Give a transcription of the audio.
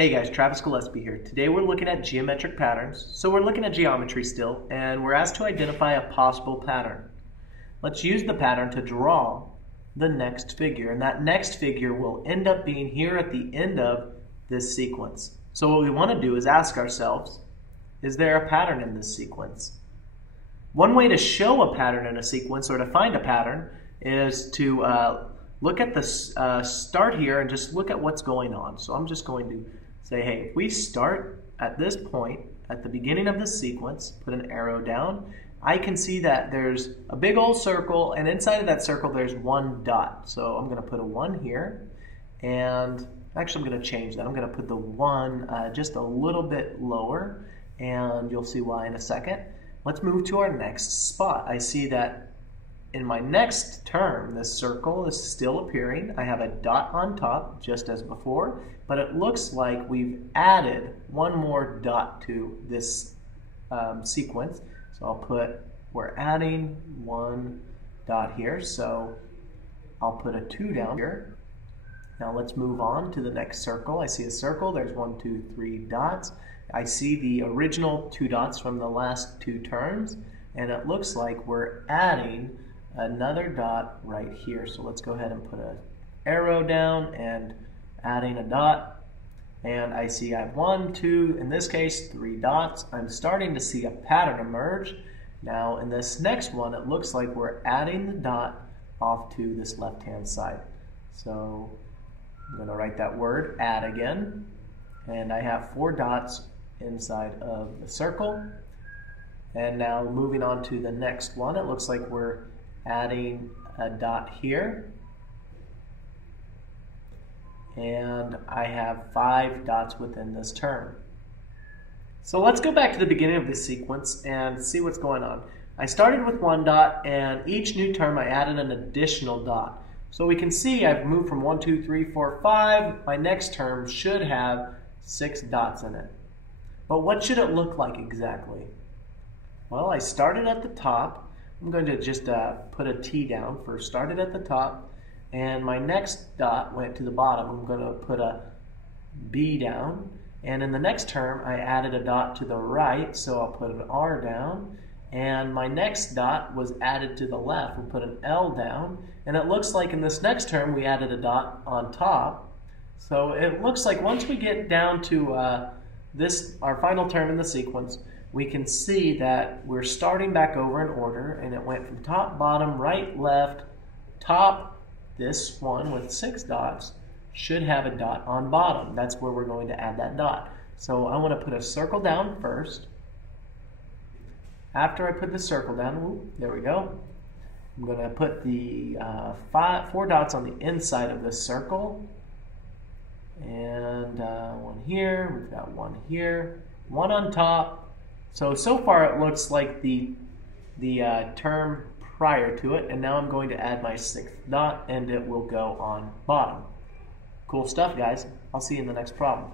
Hey guys, Travis Gillespie here. Today we're looking at geometric patterns. So we're looking at geometry still, and we're asked to identify a possible pattern. Let's use the pattern to draw the next figure, and that next figure will end up being here at the end of this sequence. So what we want to do is ask ourselves, is there a pattern in this sequence? One way to show a pattern in a sequence or to find a pattern is to look at the start here and just look at what's going on. So I'm just going to say, hey, if we start at this point, at the beginning of this sequence, put an arrow down, I can see that there's a big old circle, and inside of that circle there's one dot. So I'm going to put a 1 here, and actually I'm going to change that. I'm going to put the 1 just a little bit lower, and you'll see why in a second. Let's move to our next spot. I see that in my next term, this circle is still appearing. I have a dot on top, just as before, but it looks like we've added one more dot to this sequence. So I'll put, we're adding 1 dot here, so I'll put a 2 down here. Now let's move on to the next circle. I see a circle, there's 1, 2, 3 dots. I see the original 2 dots from the last 2 terms, and it looks like we're adding another dot right here. So let's go ahead and put an arrow down and adding a dot. And I see I have 1, 2, in this case 3 dots. I'm starting to see a pattern emerge. Now in this next one, it looks like we're adding the dot off to this left-hand side. So I'm going to write that word, add again. And I have 4 dots inside of the circle. And now moving on to the next one, it looks like we're adding a dot here, and I have 5 dots within this term. So let's go back to the beginning of this sequence and see what's going on. I started with 1 dot, and each new term I added an additional dot. So we can see I've moved from 1, 2, 3, 4, 5. My next term should have 6 dots in it. But what should it look like exactly? Well, I started at the top. I'm going to just put a T down for started at the top, and my next dot went to the bottom. I'm going to put a B down, and in the next term I added a dot to the right, so I'll put an R down, and my next dot was added to the left. We'll put an L down, and it looks like in this next term we added a dot on top. So it looks like once we get down to our final term in the sequence, we can see that we're starting back over in order, and it went from top, bottom, right, left, top. This one with 6 dots should have a dot on bottom. That's where we're going to add that dot. So I want to put a circle down first. After I put the circle down, there we go. I'm going to put the 4 dots on the inside of this circle. And 1 here, we've got 1 here, 1 on top. So far it looks like the term prior to it, and now I'm going to add my 6th dot, and it will go on bottom. Cool stuff, guys. I'll see you in the next problem.